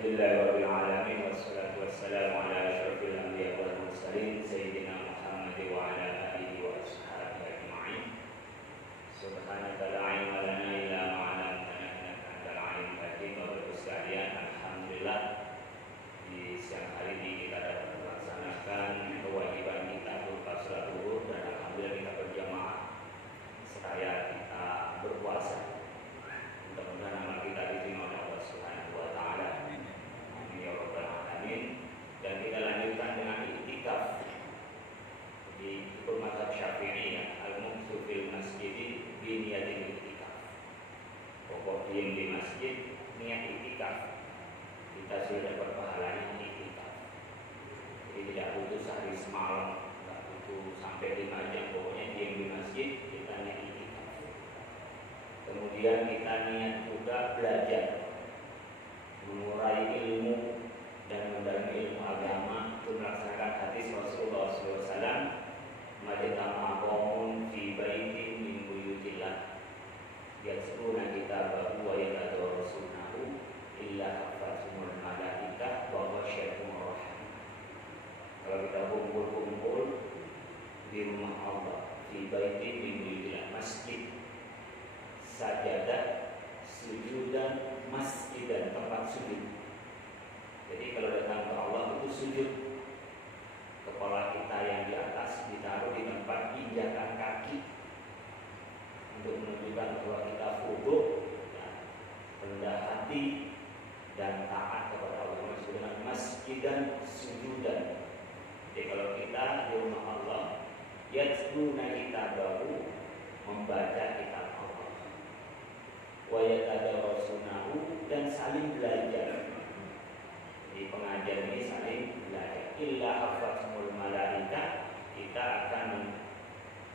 Alhamdulillahirabbil alamin wassalatu wassalamu ala asyrofil anbiya'i wal mursalin sayyidina Muhammad wa ala alihi wa ashabihi ajma'in. Subhanaka la ilma lana illa ma 'allamtana innaka antal alimul hakim. Bapak-Ibu sekalian, alhamdulillah di siang hari ini kita dapat melaksanakan kewajiban kita berupa salat zuhur dan alhamdulillah kita berjamaah seraya kita berpuasa. Mudah-mudahan amal kita diterima oleh Allah Subhanahu wa taala. Amin ya rabbal alamin. Dan kita lanjutkan dengan iktikaf. Di ikut mazhab Syafi'i ya, al-muqsu fil masjid bi niyatil iktikaf. Pokok diam di masjid niat iktikaf. Kita sudah dapat pahalanya iktikaf. Jadi tidak butuh sehari semalam, tidak butuh sampai 5 jam, pokoknya diam di masjid kita niat iktikaf. Kemudian kita niat juga belajar, mengurai ilmu dan mendalami ilmu agama untuk melaksanakan hadis Rasulullah SAW. Majtama'a qaumun fi baitin min buyutillah yatsuna kitabahu wa yatadarasunahu illa hafathumul malaikah wa ghasyiyatuhumur rahmah. Kalau kita kumpul-kumpul di rumah Allah, fi baitin min buyutillah, masjid, sajadah, sujudan, masjid dan tempat sujud. Jadi kalau datang ke Allah itu sujud. Kepala kita yang di atas ditaruh di tempat injakan kaki untuk menunjukkan bahwa kita khudu', rendah hati dan taat kepada Allah. Maksud dengan masjid dan sujudan. Jadi kalau kita di rumah Allah, yatluna kitabahu, membaca kitab Allah, wa yatadarasunahu, dan saling belajar. Di pengajian ini saling belajar. Illa hafathumul malaikah, kita akan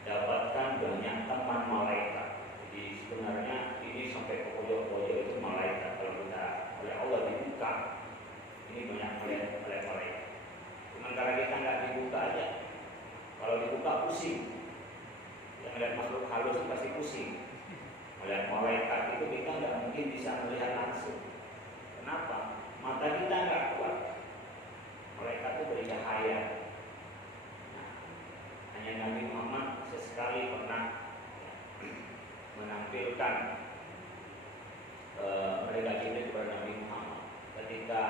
mendapatkan banyak teman malaikat. Jadi sebenarnya ini sampai ke pojok-pojok itu malaikat. Kalau kita oleh Allah dibuka, ini banyak malaikat. Cuman karena kita nggak dibuka aja. Kalau dibuka pusing. Yang melihat makhluk halus pasti pusing. Melihat malaikat itu kita nggak mungkin bisa melihat langsung. Kenapa? Mata kita nggak kuat. Malaikat itu bercahaya. Nah, hanya Nabi Muhammad sesekali pernah menampilkan malaikat Jibril kepada Nabi Muhammad ketika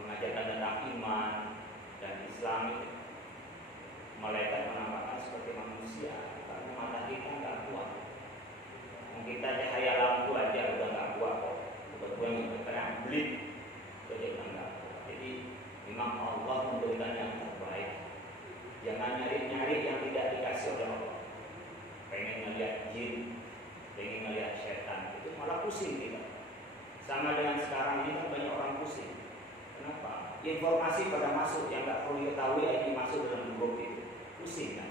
mengajarkan tentang iman dan Islam. Malaikat menampakkan seperti manusia karena mata kita nggak kuat. Kita cahaya lampu aja udah nggak kuat kok. Kebetulan yang terang belit. Jadi memang Allah memberikan yang terbaik. Jangan nyari-nyari yang tidak dikasih oleh Allah. Pengen ngeliat jin, pengen ngeliat setan, itu malah pusing kita. Sama dengan sekarang ini kan banyak orang pusing. Kenapa? Informasi pada masuk yang nggak perlu diketahui ini masuk dalam grup itu. Pusing kan?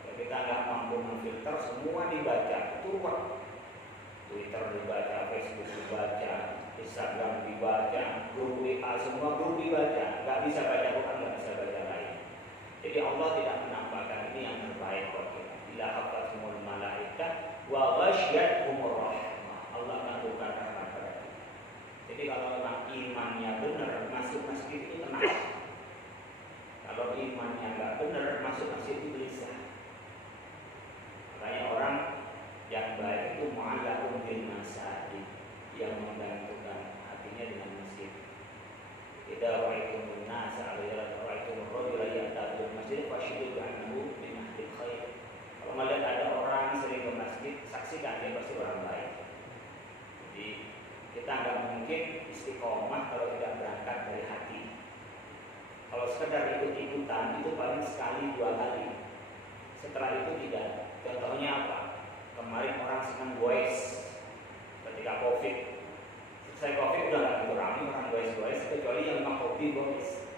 Kalau kita nggak mampu memfilter, semua dibaca, itu ruwet. Twitter dibaca, Facebook dibaca, Instagram dibaca, grup WA, semua grup dibaca. Gak bisa baca Quran, gak bisa baca lain. Jadi Allah tidak menampakkan ini yang terbaik buat kita. Illa hafathumul malaikah wa ghasyiyatuhumur rahmah. Allah akan bukan rahmat pada kita. Jadi kalau memang imannya benar, masuk masjid itu tenang. Kalau imannya gak benar, masuk masjid itu gelisah. Makanya orang yang baik itu mu'allaqun bil masajid, yang menggantungkan hatinya dengan masjid. Idza ra'aytumun nasa 'ala ra'aytumur rajula ya'tadu masjid fashidu annahu min ahlil khair. Kalau melihat ada orang sering ke masjid, saksikan dia pasti orang baik. Jadi kita nggak mungkin istiqomah kalau tidak berangkat dari hati. Kalau sekedar ikut-ikutan itu paling sekali 2 kali. Setelah itu tidak. Contohnya apa? Kemarin orang senang goes ketika COVID. Selesai COVID udah nggak begitu ramai orang goes kecuali yang memang hobi goes.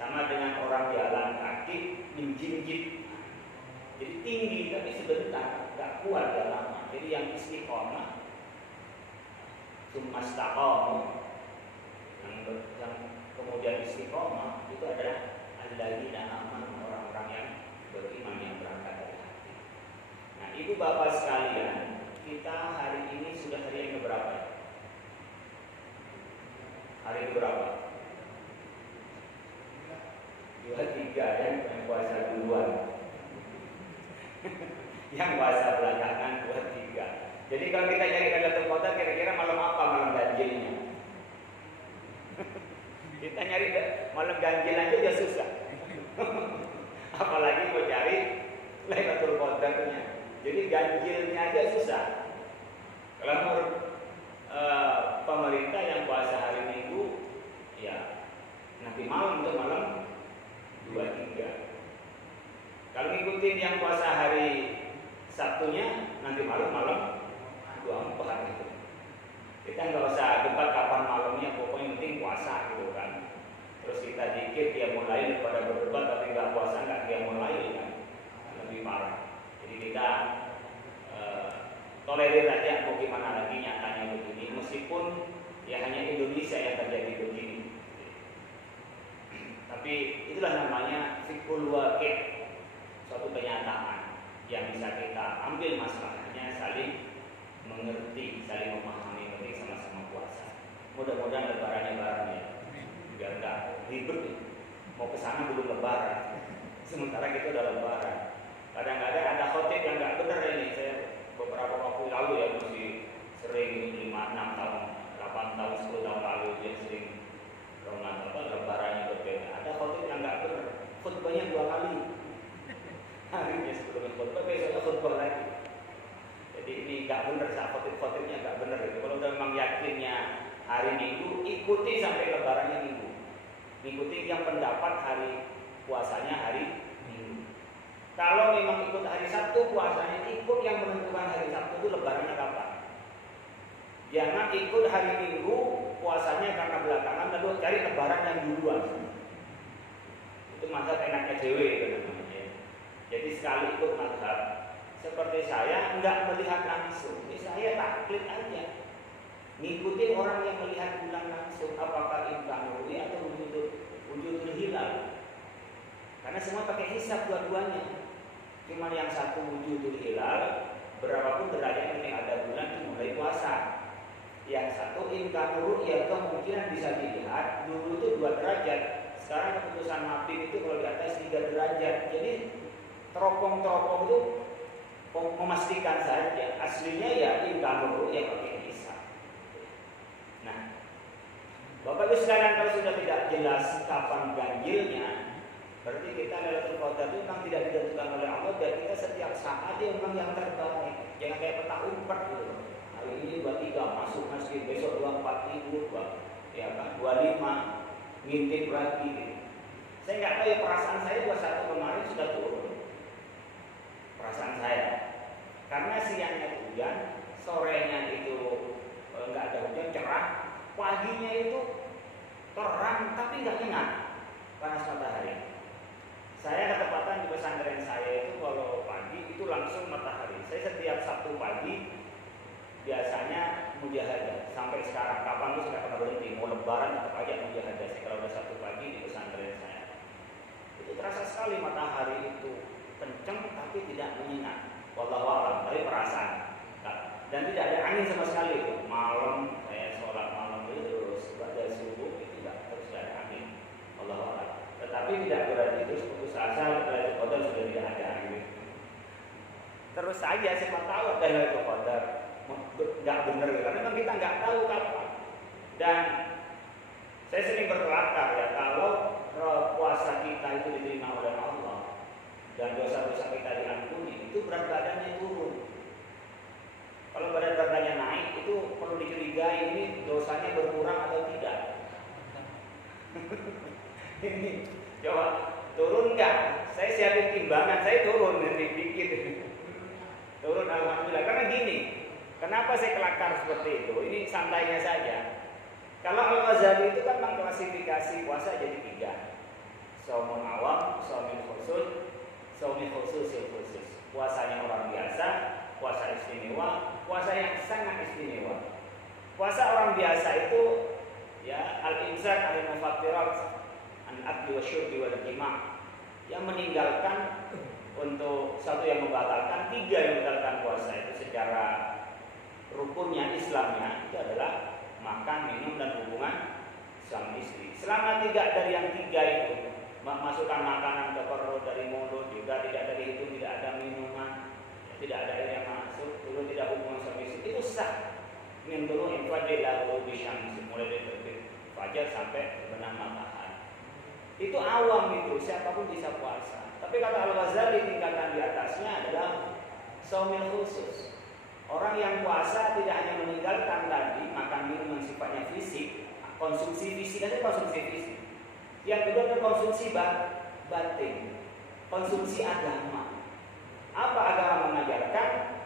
Sama dengan orang jalan kaki menjinjit. Jadi tinggi tapi sebentar, nggak kuat dan lama. Jadi yang istiqomah, sumastaqom, yang kemudian istiqomah itu adalah alladzina amanu, orang-orang yang beriman yang berangkat dari hati. Nah, ibu bapak sekalian, kita hari ini sudah hari yang keberapa? Hari berapa? 23 yang puasa duluan. Yang puasa belakangan 23. Jadi kalau kita nyari Lailatul Qadar, kira-kira malam apa malam ganjilnya? Kita nyari malam ganjil aja udah susah. Apalagi mau cari Lailatul Qadarnya. Jadi ganjilnya aja susah. Kalau menurut pemerintah yang puasa hari Minggu, ya nanti malam itu malam 23. Kalau ngikutin yang puasa hari Sabtunya, nanti malam 24 gitu. Kita nggak usah debat kapan malamnya, pokoknya penting puasa gitu kan. Terus kita dikit dia mulai daripada berdebat tapi nggak puasa, nggak dia mulai kan, lebih parah. Jadi kita tolerir aja, mau gimana lagi nyatanya begini. Meskipun ya hanya Indonesia yang terjadi begini. Tapi itulah namanya fiqhul waqi', suatu kenyataan yang bisa kita ambil masalahnya, saling mengerti, saling memahami, penting sama-sama puasa. Mudah-mudahan lebarannya bareng ya, biar enggak ribet. Mau kesana belum lebaran, sementara kita udah lebaran. Kadang-kadang ada khotib yang nggak benar ini. Saya beberapa waktu lalu ya masih sering 5, 6 tahun, 8 tahun, 10 tahun lalu dia sering lebarannya berbeda. Ada khotib yang nggak benar, khutbahnya 2 kali. Harinya sebelum khutbah, besoknya khutbah lagi. Jadi ini nggak benar, saat khotibnya nggak benar gitu. Kalau udah memang yakinnya hari Minggu, ikuti sampai lebarannya Minggu. Ikuti yang pendapat hari puasanya hari Minggu. Kalau memang ikut hari Sabtu puasanya, ikut yang menentukan hari Sabtu itu lebarannya kapan. Jangan ikut hari Minggu puasanya karena belakangan lalu cari lebaran yang duluan. Itu mazhab enaknya dewe itu namanya. Jadi sekali ikut mazhab seperti saya enggak melihat langsung, saya taklid aja. Ngikutin orang yang melihat bulan langsung, apakah imkan ru'ya atau wujudul hilal. Karena semua pakai hisab dua-duanya. Cuma yang satu wujudul hilal, berapapun derajat yang ada bulan itu mulai puasa. Yang satu imkan ru'ya, kemungkinan bisa dilihat. Dulu itu 2 derajat. Sekarang keputusan Nabi itu kalau di atas 3 derajat. Jadi teropong-teropong itu memastikan saja. Aslinya ya imkan ru'ya pakai hisab. Nah, Bapak Ibu sekalian, kalau sudah tidak jelas kapan ganjilnya, berarti kita Lailatul Qadar itu memang tidak ditentukan oleh Allah, dan kita setiap saat dia memang yang terbaik. Jangan kayak peta umpet gitu. Hari ini 23 masuk masjid, besok 24 tidur, ya kan 25 ngintip lagi. Gitu. Saya nggak tahu ya, perasaan saya 21 kemarin sudah turun. Perasaan saya, karena siangnya hujan, sorenya itu nggak ada hujan, cerah, paginya itu terang tapi nggak nyengat, panas matahari. Saya ketepatan di pesantren saya itu kalau pagi itu langsung matahari. Saya setiap Sabtu pagi biasanya mujahadah sampai sekarang. Kapan itu sudah pernah berhenti, mau lebaran tetap aja mujahadah. Saya kalau udah Sabtu pagi di pesantren saya itu terasa sekali matahari itu kencang tapi tidak menyengat. Wallahu a'lam, tapi perasaan. Dan tidak ada angin sama sekali itu. Malam saya sholat malam itu terus pada subuh itu tidak terus ada angin. Wallahu a'lam. Tetapi tidak berarti terus putus asa Lailatul Qadar sudah tidak ada angin. Terus saja siapa tahu ada Lailatul Qadar nggak benar, karena memang kita nggak tahu kapan. Dan saya sering berkelakar ya, kalau puasa kita itu diterima oleh Allah dan dosa-dosa kita diampuni, itu berat badannya turun. Kalau berat badannya naik, itu perlu dicurigai ini dosanya berkurang atau tidak. Ini coba turun nggak? Saya siapin timbangan, saya turun dikit. Turun alhamdulillah. Karena gini, kenapa saya kelakar seperti itu? Ini santainya saja. Kalau Al-Ghazali itu kan mengklasifikasi puasa jadi 3. Shaumul awam, shaumul khusus, shaumul khususil khusus. Puasanya orang biasa, puasa istimewa, puasa yang sangat istimewa. Puasa orang biasa itu ya al-imsak al-mufattirat al-akli wa syurbi wal jima', yang meninggalkan untuk satu yang membatalkan, 3 yang membatalkan puasa itu secara rukunnya Islamnya itu adalah makan, minum dan hubungan suami istri. Selama tidak dari yang tiga itu, masukkan makanan ke perut dari mulut, juga tidak dari itu, tidak ada minuman, tidak ada air yang masuk, dulu tidak hubungan suami istri, itu sah. Min dulu infadil lalu bisyamsi, mulai dari terbit fajar sampai terbenam matahari. Itu awam itu, siapapun bisa puasa. Tapi kata Al-Ghazali tingkatan di atasnya adalah shaumil khusus. Orang yang puasa tidak hanya meninggalkan tadi makan minum yang sifatnya fisik, konsumsi fisik, ada konsumsi fisik. Yang kedua adalah konsumsi batin, konsumsi agama. Apa agama mengajarkan?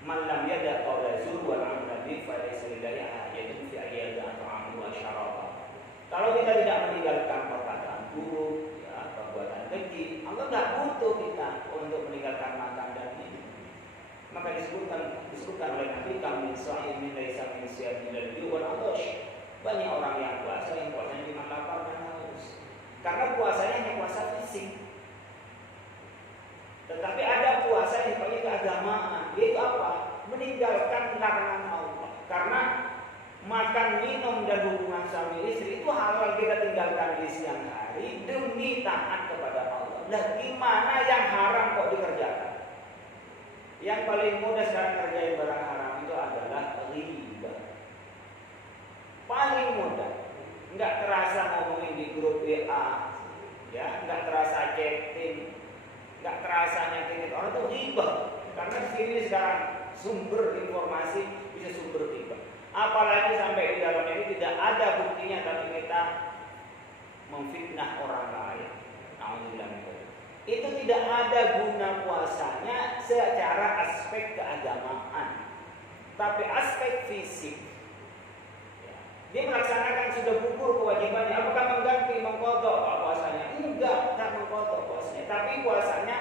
Man lam yada qawla zur wal amala bi fa laysa lillahi hajatun fi ayyadha ta'amu wa syaraba. Kalau kita tidak meninggalkan perkataan buruk, ya, perbuatan keji, Allah tidak butuh kita untuk meninggalkan makan dan minum. Maka disebutkan oleh Nabi kami sha'imin laisa min siyamil ladhi wal atash. Banyak orang yang puasa cuma lapar dan haus. Karena puasanya hanya puasa fisik. Tetapi ada puasa yang dipanggil keagamaan, yaitu apa? Meninggalkan larangan Allah. Karena makan, minum dan hubungan suami istri itu halal kita tinggalkan di siang hari demi taat kepada Allah. Nah, gimana yang haram kok dikerjakan? Yang paling mudah sekarang kerjain barang haram itu adalah riba. Paling mudah, nggak terasa ngomongin di grup WA, ya, nggak terasa chatting, nggak terasa nyakitin orang itu riba. Karena di sini sekarang sumber informasi bisa sumber riba. Apalagi sampai di dalamnya ini tidak ada buktinya, tapi kita memfitnah orang lain. Itu tidak ada guna puasanya secara aspek keagamaan, tapi aspek fisik. Dia melaksanakan sudah gugur kewajibannya. Apakah mengganti mengkodok puasanya? Enggak, tak mengkodok puasanya. Tapi puasanya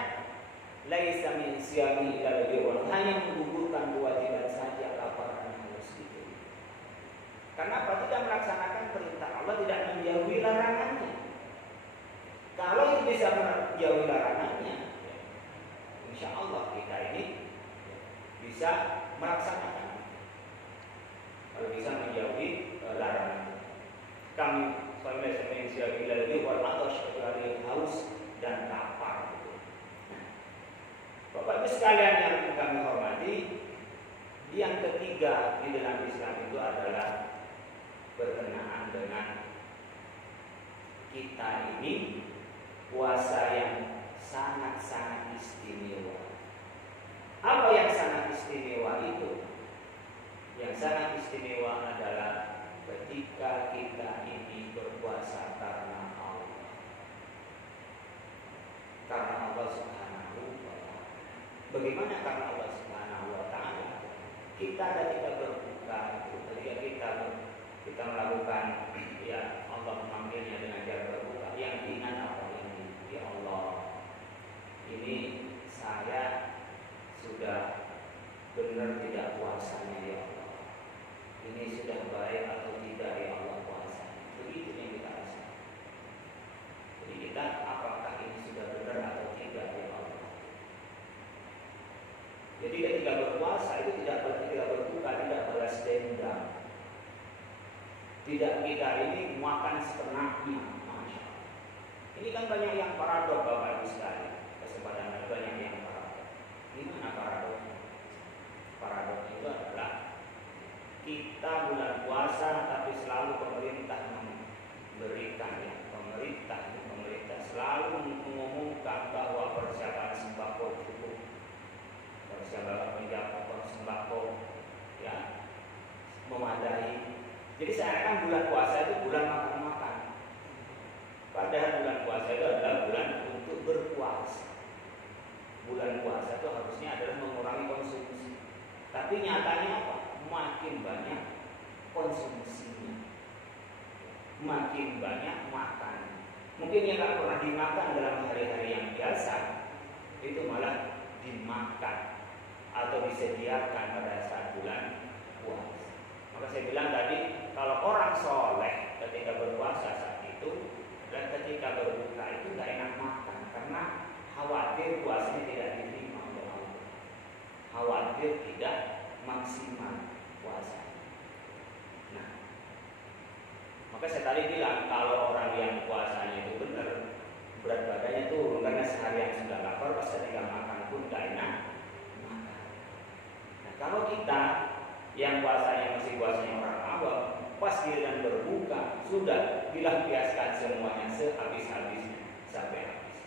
laisa min siyami illa liwal, hanya menggugurkan kewajiban saja, lapar dan haus itu. Karena apa? Tidak melaksanakan perintah Allah, tidak menjauhi larangannya. Kalau itu bisa menjauhi larangannya, insya Allah kita ini bisa melaksanakan. Kalau bisa menjauhi larangan. Kami sampai semenjak bila lebih walaupun kecuali haus dan lapar. Bapak Ibu sekalian yang kami hormati, yang ketiga di dalam Islam itu adalah berkenaan dengan kita ini puasa yang sangat-sangat istimewa. Apa yang sangat istimewa itu? Yang sangat istimewa adalah ketika kita ini berpuasa karena Allah. Karena Allah Subhanahu wa ta'ala. Bagaimana karena Allah Subhanahu wa ta'ala? Kita ketika berbuka, ketika kita melakukan, ya, Allah memanggilnya dengan cara berbuka. Yang diingat apa ini? Ya Allah, ini saya sudah benar tidak puasanya, ya Allah. Ini sudah baik atau tidak, ya Allah, puasanya. Begitu yang kita rasa. Jadi kita, apakah ini sudah benar atau tidak, ya Allah. Jadi ketika berpuasa itu tidak berarti kita berbuka, tidak balas dendam. Tidak kita ini makan setengahnya. Masya Allah. Ini kan banyak yang paradok, Bapak Ibu sekalian. Kesempatan banyak yang paradok. Gimana paradoknya? Paradok itu adalah kita bulan puasa tapi selalu pemerintah memberikan, ya, pemerintah selalu mengumumkan bahwa persiapan sembako cukup, persiapan penjagaan sembako, ya, memadai. Jadi seakan bulan puasa itu bulan makan-makan. Padahal bulan puasa itu adalah bulan untuk berpuasa. Bulan puasa itu harusnya adalah mengurangi konsumsi. Tapi nyatanya apa? Makin banyak konsumsinya, makin banyak makan. Mungkin yang tak pernah dimakan dalam hari-hari yang biasa itu malah dimakan atau disediakan pada saat bulan puasa. Maka saya bilang tadi, kalau orang soleh ketika berpuasa saat itu dan ketika berbuka itu gak enak makan karena khawatir puasanya tidak diterima oleh Allah, khawatir tidak maksimal puasa. Nah, Maka saya tadi bilang kalau orang yang puasanya itu benar, berat badannya turun karena seharian sudah lapar, pas ketika makan pun gak enak makan. Nah, kalau kita yang puasanya masih puasanya orang awam, pas giliran berbuka sudah dilampiaskan semuanya sehabis-habisnya sampai habis.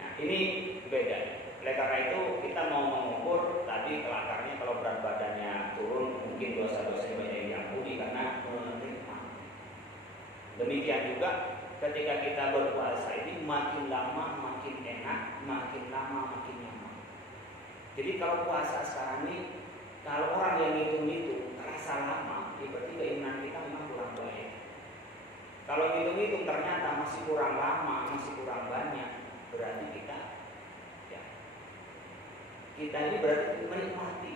Nah, ini beda. Oleh karena itu kita mau mengukur tadi kelakarnya, kalau berat badannya turun mungkin dosa-dosa banyak yang diampuni karena menerima. Demikian juga ketika kita berpuasa ini makin lama makin enak, makin lama makin nyaman. Jadi kalau puasa sekarang ini, kalau orang yang hitung-hitung terasa lama, berarti keimanan kita memang kurang baik. Kalau hitung-hitung ternyata masih kurang lama, masih kurang banyak, berarti kita ini berarti menikmati.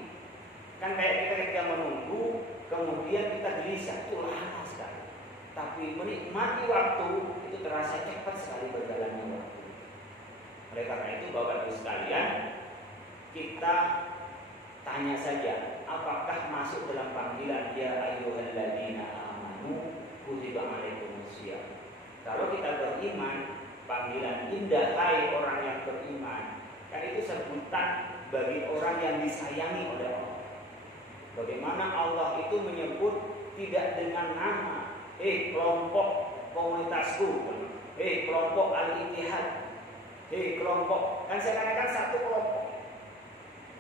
Kan kayak kita ketika menunggu, kemudian kita gelisah, itu lama sekali. Tapi menikmati waktu itu terasa cepat sekali berjalannya waktu. Oleh karena itu Bapak Ibu sekalian, kita tanya saja, apakah masuk dalam panggilan ya ayyuhalladzina amanu kutiba alaikumusiyam. Kalau kita beriman, panggilan indah hai orang yang beriman, kan itu sebutan bagi orang yang disayangi oleh Allah. Bagaimana Allah itu menyebut tidak dengan nama, kelompok komunitasku, kelompok al-ittihad, kelompok, kan seakan-akan satu kelompok.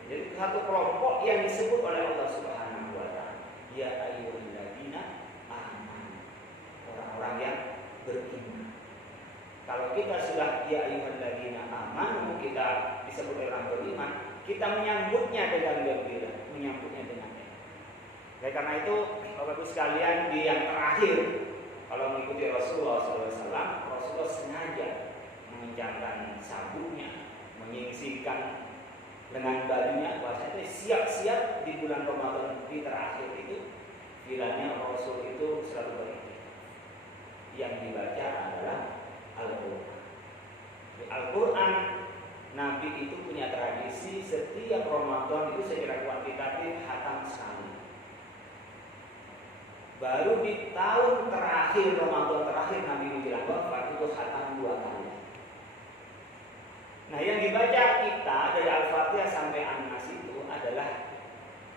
Jadi satu kelompok yang disebut oleh Allah Subhanahu wa taala, ya ayyuhalladzina amanu, orang-orang yang beriman. Kalau kita sudah ya ayyuhalladzina amanu, kita disebut orang beriman, kita menyambutnya dengan gembira, menyambutnya dengan enak. Oleh karena itu, Bapak Ibu sekalian, di yang terakhir, kalau mengikuti Rasulullah SAW, Rasulullah sengaja mengencangkan sabuknya, menyingsingkan dengan bajunya, bahasanya siap-siap di bulan Ramadan di terakhir itu, bilangnya Rasul itu selalu berikhtiar. Yang dibaca adalah Al-Quran. Al-Quran, Nabi itu punya tradisi setiap Ramadan itu secara kuantitatif khatam sekali. Baru di tahun terakhir Ramadan terakhir Nabi menjelang wafat itu khatam 2 kali. Nah, yang dibaca kita dari Al-Fatihah sampai An-Nas itu adalah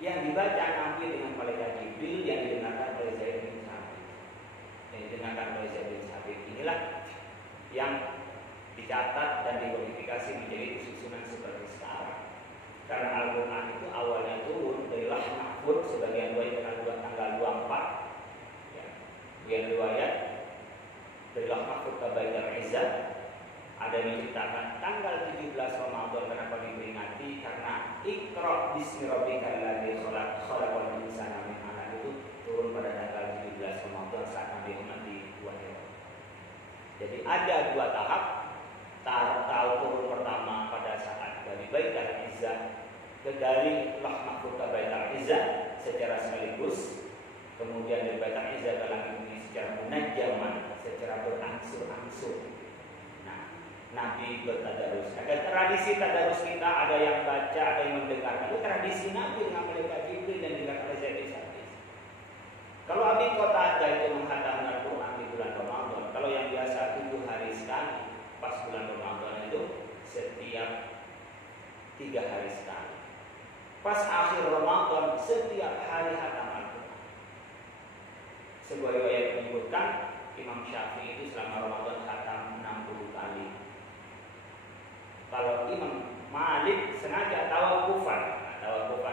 yang dibaca Nabi dengan malaikat Jibril yang didengarkan oleh Zaid bin Thabit. Yang didengarkan oleh Zaid bin Thabit inilah yang dicatat dan dimodifikasi menjadi susunan seperti sekarang. Karena Al-Quran itu awalnya turun dari Lauh Mahfuz, sebagian riwayat tanggal 24, ya. Sebagian riwayat dari Lauh Mahfuz ke Baitul Izzah. Ada yang menceritakan tanggal 17 Ramadan kenapa diperingati, karena Iqra bismi rabbikal ladzi khalaq, khalaqal insana min 'alaq itu turun pada tanggal 17 Ramadan saat Nabi Muhammad diwahyukan. Jadi ada 2 tahap. Tahap turun pertama pada saat dari Baitul Izzah ke dari Lauh Mahfuz ke Baitul Izzah secara sekaligus, kemudian dari Baitul Izzah ke langit ini secara munajjaman, secara berangsur-angsur. Nabi bertadarus. Ada tradisi tadarus kita, ada yang baca, ada yang mendengar. Itu tradisi Nabi dengan malaikat Jibril dan dengan Zaid bin Thabit. Kalau Abi Qatadah itu menghatam Al-Quran di bulan Ramadan, kalau yang biasa 7 hari sekali, pas bulan Ramadan itu setiap 3 hari sekali. Pas akhir Ramadan setiap hari hatam Al-Quran. Sebuah riwayat menyebutkan Imam Syafi'i itu selama Ramadan hatam 60 kali. Kalau Imam Malik sengaja tawakufan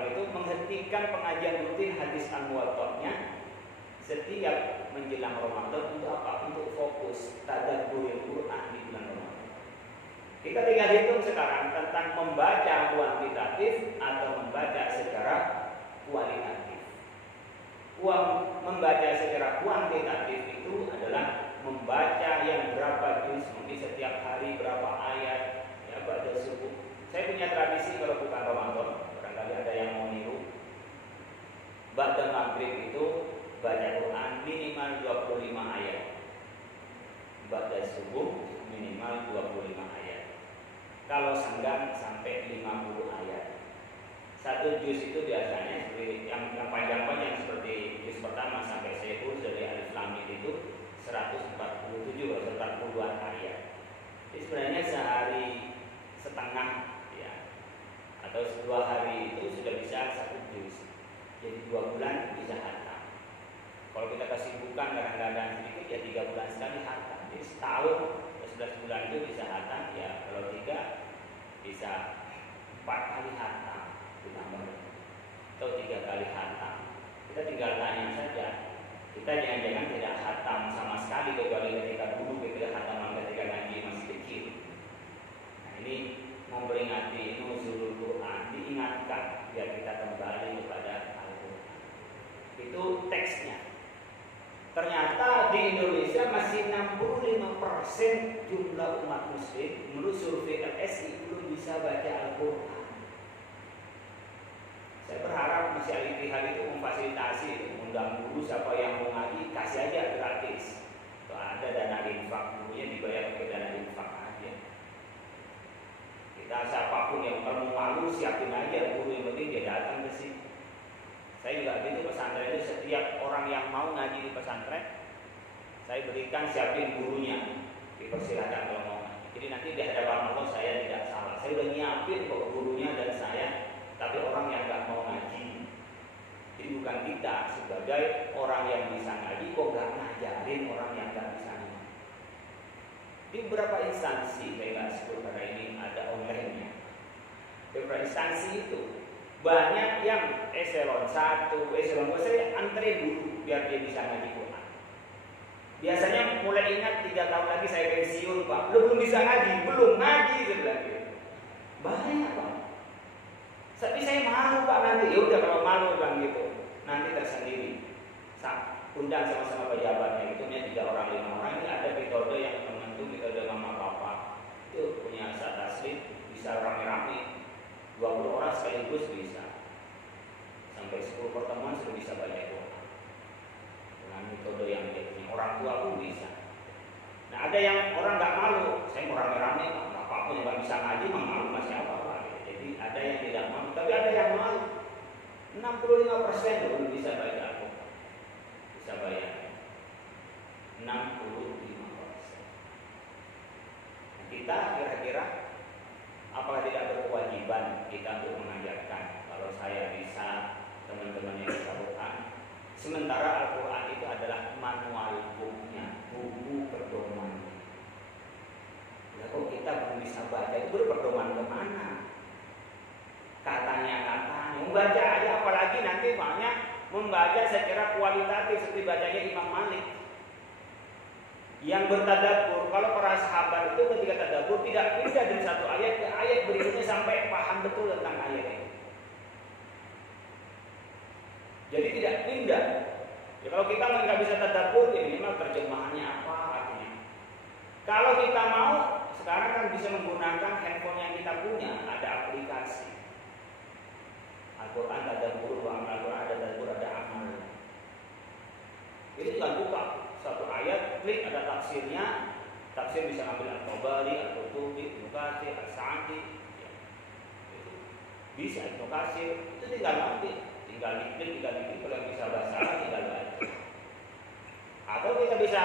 itu menghentikan pengajian rutin hadis Al-Muwatta'nya setiap menjelang Ramadan untuk apa? Untuk fokus tadabburil Quran di bulan Ramadan. Kita tinggal hitung sekarang tentang membaca kuantitatif atau membaca secara kualitatif. Membaca secara kuantitatif itu adalah membaca yang berapa juz, mungkin setiap hari berapa ayat. Pada subuh, saya punya tradisi kalau bukan Ramadan, barangkali ada yang mau niru. Ba'da maghrib itu baca Quran minimal 25 ayat. Ba'da subuh minimal 25 ayat. Kalau senggang sampai 50 ayat. 1 juz itu biasanya seperti yang panjang-panjang seperti juz pertama sampai Sehur dari Alif Kamil itu 142 ayat. Jadi sebenarnya sehari setengah ya, atau 2 hari itu sudah bisa 1 juz. Jadi 2 bulan bisa hatam. Kalau kita kesibukan kadang-kadang sedikit ya 3 bulan sekali hatam. Jadi setahun 11 bulan itu bisa hatam ya. Kalau 3 bisa 4 kali hatam ditambah atau 3 kali hatam. Kita tinggal tanya saja. Kita jangan-jangan tidak hatam sama sekali kecuali ketika dulu kita hatam ketika ngaji masih kecil. Nah, ini memperingati nuzulul Quran, diingatkan biar kita kembali kepada Al-Quran. Itu teksnya. Ternyata di Indonesia masih 65% jumlah umat muslim menurut survei LSI belum bisa baca Al-Quran. Saya berharap Masjid Al-Ittihad itu memfasilitasi, undang guru siapa yang mau ngaji kasih aja gratis. Kalau ada dana infak, gurunya dibayar pakai dana infak aja. Kita siapapun yang kalau mau malu siapin aja guru, yang penting dia datang ke sini. Saya juga gitu, pesantren itu setiap orang yang mau ngaji di pesantren saya berikan siapin gurunya, dipersilakan kalau mau ngaji. Jadi nanti di hadapan Allah saya tidak salah. Saya udah nyiapin kok gurunya dan saya. Tapi orang yang nggak mau ngaji, jadi bukan kita sebagai orang yang bisa ngaji kok nggak ngajarin orang yang nggak bisa ngaji. Di beberapa instansi, saya nggak sebut karena ini ada online-nya. Beberapa instansi itu banyak yang eselon 1, eselon 2 saya anterin dulu biar dia bisa ngaji Quran. Biasanya mulai ingat 3 tahun lagi saya pensiun Pak, belum bisa ngaji, belum ngaji sebelah gitu. Banyak Pak. Tapi saya malu Pak nanti, ya udah kalau malu Bang gitu, nanti tersendiri. Undang sama-sama pejabatnya, itu 3 orang 5 orang. Ini ada metode yang tertentu, metode mama papa. Itu punya Ustaz Taslim, bisa rame-rame 20 orang sekaligus bisa. Sampai 10 pertemuan sudah bisa baca Quran. Dengan metode yang dia punya, orang tua pun bisa. Nah ada yang orang nggak malu, saya mau rame-rame, apapun yang nggak bisa ngaji, malu masih apa? Ada yang tidak mau, tapi ada yang mau. 65% belum bisa baca Al-Quran. Bisa bayar 65%. Kita kira-kira apakah tidak berkewajiban kita untuk mengajarkan? Kalau saya bisa, teman-teman yang bisa Quran. Sementara Al-Quran itu adalah manual booknya, buku pedoman. Ya kok kita belum bisa baca, itu berpedoman kemana? Katanya membaca aja, apalagi nanti banyak membaca secara kualitatif seperti bacanya Imam Malik yang bertadabbur. Kalau para sahabat itu ketika tadabbur tidak pindah dari satu ayat ke ayat berikutnya sampai paham betul tentang ayat ini. Jadi tidak pindah. Ya, kalau kita nggak bisa tadabbur, ya minimal terjemahannya apa artinya. Kalau kita mau, sekarang kan bisa menggunakan handphone yang kita punya, ada aplikasi. Al-Quran tadabbur, Al-Quran ada tadabbur, ada amal. Jadi tinggal buka satu ayat, klik ada tafsirnya. Tafsir bisa ambil Al-Tabari, Al-Qurtubi, Ibnu Katsir, As-Sa'di. Ya. Bisa Ibnu Katsir, itu tinggal ambil, tinggal diklik. Kalau yang bisa bahasa Arab tinggal baca. Atau kita bisa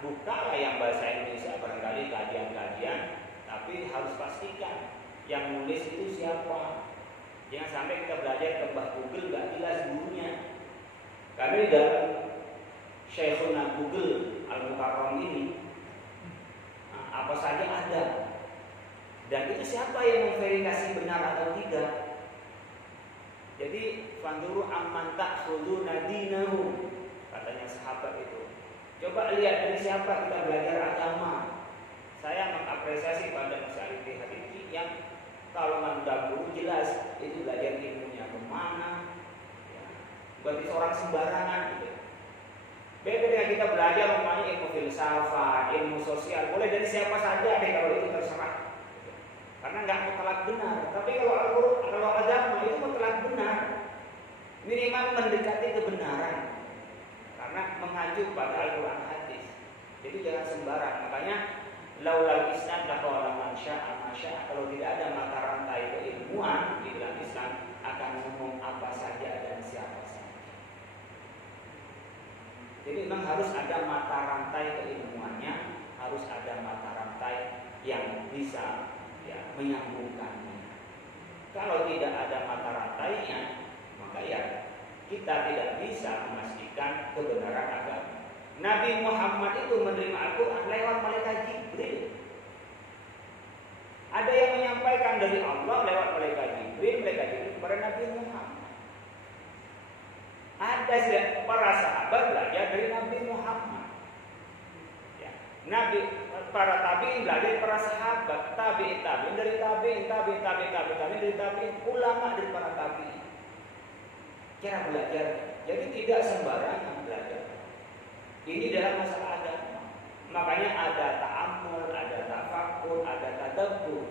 buka lah yang bahasa Indonesia, barangkali kajian-kajian, tapi harus pastikan yang nulis itu siapa. Jangan sampai kita belajar ke Mbah Google nggak jelas gurunya. Karena di dalam Syekhuna Google Al-Mukarram ini apa saja ada. Dan itu siapa yang memverifikasi benar atau tidak. Jadi fanduru amman ta'khuduna dinahu, katanya sahabat itu. Coba lihat dari siapa kita belajar agama. Saya mengapresiasi pada Masjid Al-Ittihad ini yang kalau nggak guru jelas itu belajar ilmunya kemana, ya. Berarti seorang sembarangan gitu. Beda dengan kita belajar namanya ilmu filsafat, ilmu sosial, boleh dari siapa saja deh kalau itu terserah. Karena nggak mutlak benar. Tapi kalau agama itu mutlak benar, minimal mendekati kebenaran. Karena mengacu pada Al-Quran hadis. Jadi jangan sembarang. Makanya laulal isnad laqala man syaa ma syaa, kalau tidak ada mata rantai keilmuan di dalam Islam akan ngomong apa saja dan siapa saja. Jadi memang harus ada mata rantai keilmuannya, harus ada mata rantai yang bisa ya, menyambungkannya. Kalau tidak ada mata rantainya, maka ya kita tidak bisa memastikan kebenaran agama. Nabi Muhammad itu menerima Al-Quran lewat malaikat Jibril. Ada yang menyampaikan dari Allah lewat malaikat Jibril kepada Nabi Muhammad. Ada para sahabat belajar dari Nabi Muhammad. Ya. Para tabiin belajar dari para sahabat, tabiin dari tabiin dari tabiin, ulama dari para tabiin. Cara belajar, jadi tidak sembarangan belajar. Ini dalam masalah agama. Makanya ada ta'ammul, ada tafakkur, ada tadabbur,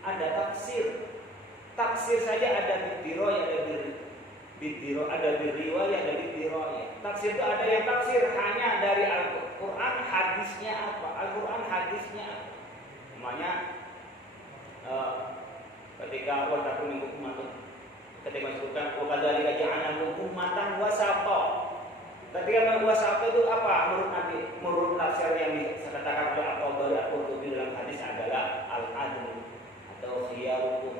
ada tafsir. Tafsir saja ada bidiroyah, ada biriwayah, ada bidiroyah. Tafsir itu ada yang tafsir hanya dari Al-Quran, hadisnya apa? Al-Quran hadisnya apa? Namanya ketika wataku minggu umatun, ketika disebutkan wakadzalika ja'alnakum ummatan wasata. Ketika wasata itu apa? Menurut tafsir yang dikatakan oleh At-Tabari Al-Qurtubi dalam hadis adalah al-adl atau khiyarukum.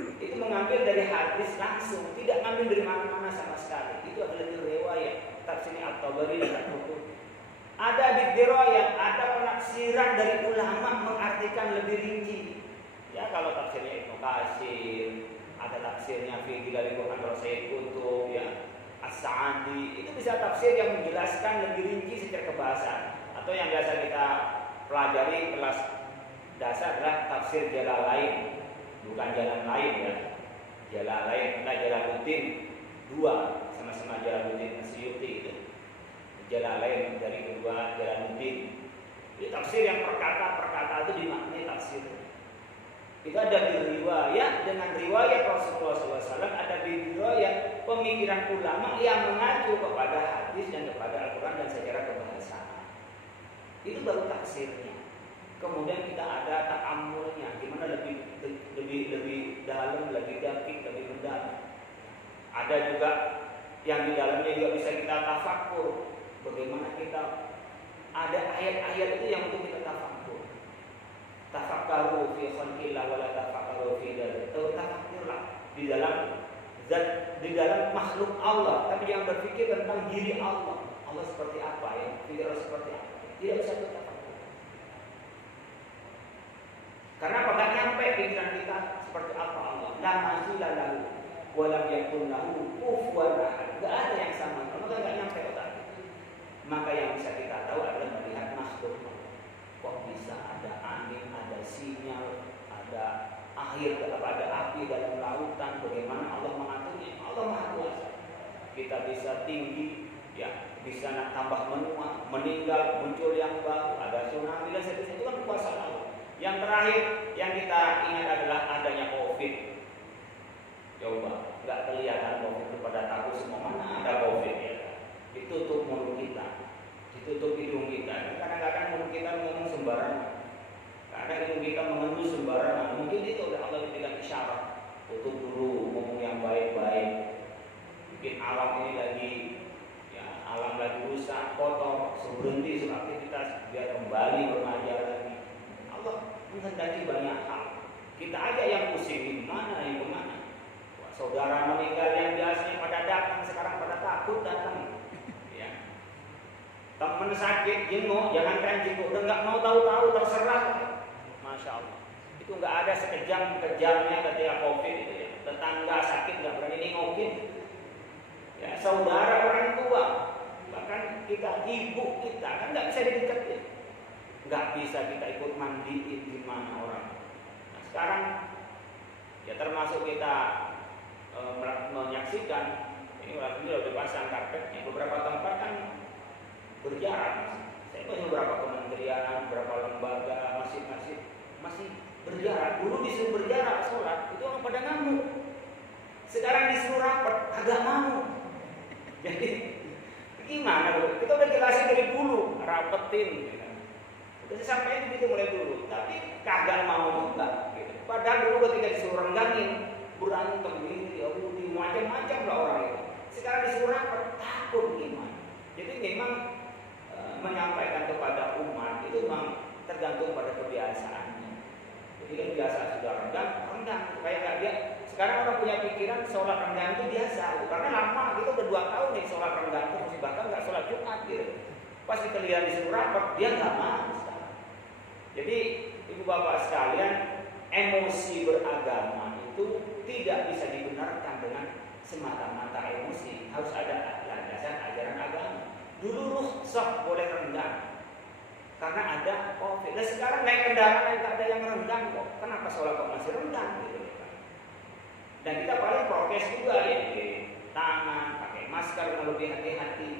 Itu mengambil dari hadis langsung, tidak ngambil dari mana-mana sama sekali. Itu adalah riwayat tafsirnya At-Tabari dan Al-Qurtubi. Ada bidiroyah, ada penafsiran dari ulama mengartikan lebih rinci. Ya kalau tafsirnya Ibnu Katsir, ada tafsirnya fi Dilalil Quran Rasul Kutub, ya As-Sa'di, itu bisa tafsir yang menjelaskan lebih rinci secara kebahasaan. Atau yang biasa kita pelajari kelas dasar adalah tafsir Jalalain, bukan jalan lain ya. Jalalain, Jalaluddin dua, sama-sama Jalaluddin Asyuti itu. Jalalain dari kedua Jalaluddin. Itu tafsir yang perkata itu dimaknai tafsir. Itu ada riwayat dengan riwayat Rasulullah SAW, ada riwayat pemikiran ulama yang mengacu kepada hadis dan kepada Al-Quran dan secara kebahasaan. Itu baru tafsirnya. Kemudian kita ada ta'ammulnya, gimana lebih dalam, lebih dakik, lebih mendalam. Ada juga yang di dalamnya juga bisa kita tafakkur. Bagaimana kita ada ayat-ayat itu yang untuk kita tafakkur. Tafakkaru fi khalqillah wa la tafakkaru fi dzalik. Tafakkurlah di dalam zat, di dalam makhluk Allah, tapi jangan berpikir tentang diri Allah. Allah seperti apa ya? Pikir seperti apa? Tidak bisa kita tafakkur. Karena apa? Gak nyampe pikiran kita seperti apa Allah. La mazila lahu wa lam yakun lahu kufuwan ahad. Gak ada yang sama. Maka gak nyampe otak kita. Maka yang bisa kita tahu adalah melihat makhluk. Kok bisa ada angin, ada sinyal, ada air, ada api dalam lautan, bagaimana Allah mengaturnya? Allah Maha Kuasa. Kita bisa tinggi, ya, bisa tambah menua, meninggal, muncul yang baru, ada tsunami dan seterusnya. Itu kan kuasa Allah. Yang terakhir yang kita ingat adalah adanya COVID. Coba, nggak kelihatan COVID itu pada takut semua, mana ada COVID ya? Ditutup mulut kita, ditutup hidung kita. Kadang-kadang mulut kita ngomong sembarangan. Karena hidung kita mengendus sembarangan. Mungkin itu udah Allah berikan isyarat. Tutup dulu, ngomong yang baik-baik. Mungkin alam ini lagi, ya, alam lagi rusak, kotor, berhenti aktivitas biar kembali bermaja lagi. Allah menghendaki banyak hal. Kita aja yang pusing di mana, yang kemana. Wah, saudara meninggal yang biasanya pada datang, sekarang pada takut datang. Teman sakit, jenguk, jangankan jenguk, udah nggak mau tahu-tahu, terserah. Masya Allah. Itu nggak ada sekejam-kejamnya ketika COVID itu ya. Tetangga sakit nggak berani nengokin. Ya, saudara orang tua, bahkan kita ibu kita kan nggak bisa dideketin. Nggak bisa kita ikut mandiin di mana orang. Nah, sekarang ya termasuk kita menyaksikan ini udah dipasang karpetnya. Beberapa tempat kan berjarak. Saya punya beberapa kementerian, beberapa lembaga masih berjarak. Dulu disuruh berjarak sholat itu orang pada ngamuk. Sekarang disuruh rapat agak mau. Jadi gimana loh? Kita udah jelasin dari dulu rapetin. Gitu. Udah sampai begitu mulai dulu. Tapi kagak mau juga. Gitu. Padahal dulu ketika disuruh renggangin berantem ini, macam-macam lah orang itu. Sekarang disuruh rapat takut gimana? Jadi Jadi kan biasa sudah renggang, kayak nggak dia. Sekarang orang punya pikiran sholat renggang itu biasa, karena lama gitu udah 2 tahun nih sholat renggang terus, bahkan nggak sholat Jumat gitu. Pas kalian disuruh rapat, dia nggak mau sekarang. Jadi ibu bapak sekalian, emosi beragama itu tidak bisa dibenarkan dengan semata-mata emosi, harus ada landasan ajaran agama. Dulu rukhsah boleh renggang karena ada COVID. Dan sekarang naik kendaraan tidak ada yang renggang kok. Kenapa sholat kok masih renggang gitu? Dan kita paling prokes juga ya, tangan, pakai masker, lebih hati-hati.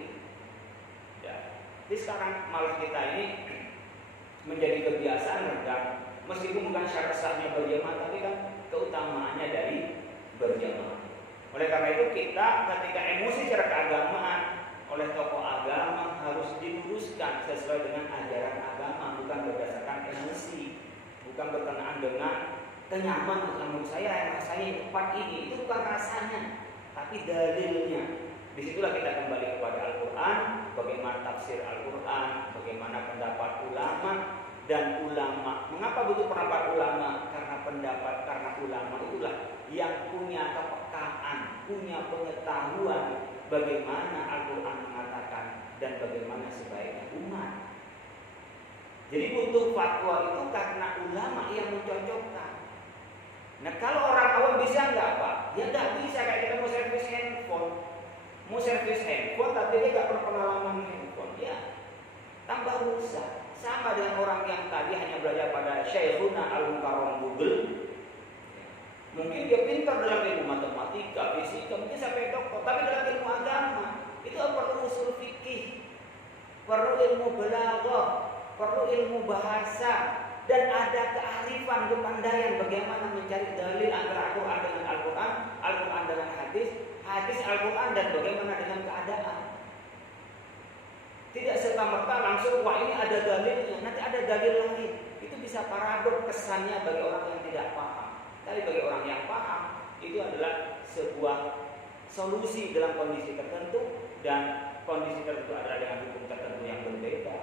Ya. Jadi sekarang malah kita ini menjadi kebiasaan renggang, meskipun bukan syarat sahnya berjamaah, tapi kan keutamaannya dari berjamaah. Oleh karena itu kita ketika emosi secara keagamaan oleh tokoh agama harus diluruskan sesuai dengan ajaran agama, bukan berdasarkan emosi, bukan berkenaan dengan kenyamanan. Menurut saya yang rasanya yang tepat ini, itu bukan rasanya, tapi dalilnya. Disitulah kita kembali kepada Al-Quran, bagaimana tafsir Al-Quran, bagaimana pendapat ulama. Dan ulama, mengapa butuh pendapat ulama? Karena ulama itulah yang punya kepekaan, punya pengetahuan bagaimana Al-Quran mengatakan dan bagaimana sebaiknya umat. Jadi butuh fatwa itu karena ulama yang mencocokkan. Nah kalau orang awam bisa nggak Pak? Ya nggak bisa, kayak kita mau servis handphone tapi dia nggak pernah pengalaman handphone, ya tambah rusak. Sama dengan orang yang tadi hanya belajar pada Syekhuna Al-Mukarram Google. Mungkin dia pintar dalam ilmu matematika, fisika, mungkin sampai doktor, tapi dalam ilmu agama itu perlu usul fikih, perlu ilmu balaghah, perlu ilmu bahasa, dan ada kearifan, kepandaian bagaimana mencari dalil antara Al-Quran dengan Al-Quran, Al-Quran dengan hadis, hadis Al-Quran, dan bagaimana dengan keadaan. Tidak serta-merta langsung, wah ini ada dalilnya, nanti ada dalil lain. Itu bisa paradok kesannya bagi orang yang tidak paham. Tapi bagi orang yang paham, itu adalah sebuah solusi dalam kondisi tertentu, dan kondisi tertentu adalah dengan hukum tertentu yang berbeda.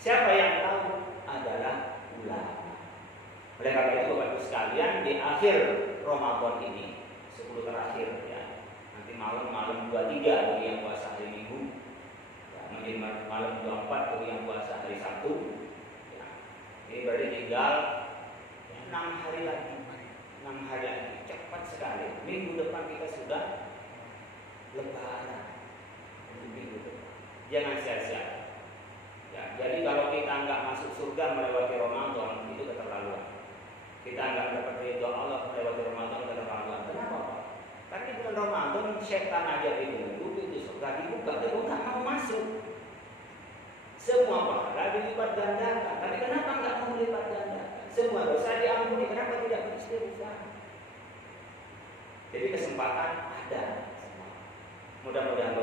Siapa yang tahu adalah ulama. Oleh karena itu Bapak-Ibu sekalian, di akhir Ramadan ini, 10 terakhir ya, nanti malam 23 bagi yang puasa hari Minggu, mungkin malam 24 bagi yang puasa hari Sabtu ya. Ini berarti tinggal 6 hari lagi. 6 hari lagi, cepat sekali. Minggu depan kita sudah Lebaran. Minggu depan. Jangan sia-sia. Ya, jadi kalau kita nggak masuk surga melewati Ramadan, itu keterlaluan. Kita nggak dapat ridho Allah melewati Ramadan, keterlaluan. Kenapa Pak? Karena di bulan Ramadan setan aja itu surga dibuka, dia nggak mau masuk. Semua pahala dilipat gandakan. Tapi kenapa nggak mau dilipat gandakan? Semua dosa diampuni, kenapa tidak beristighfar? Jadi kesempatan ada. Mudah-mudahan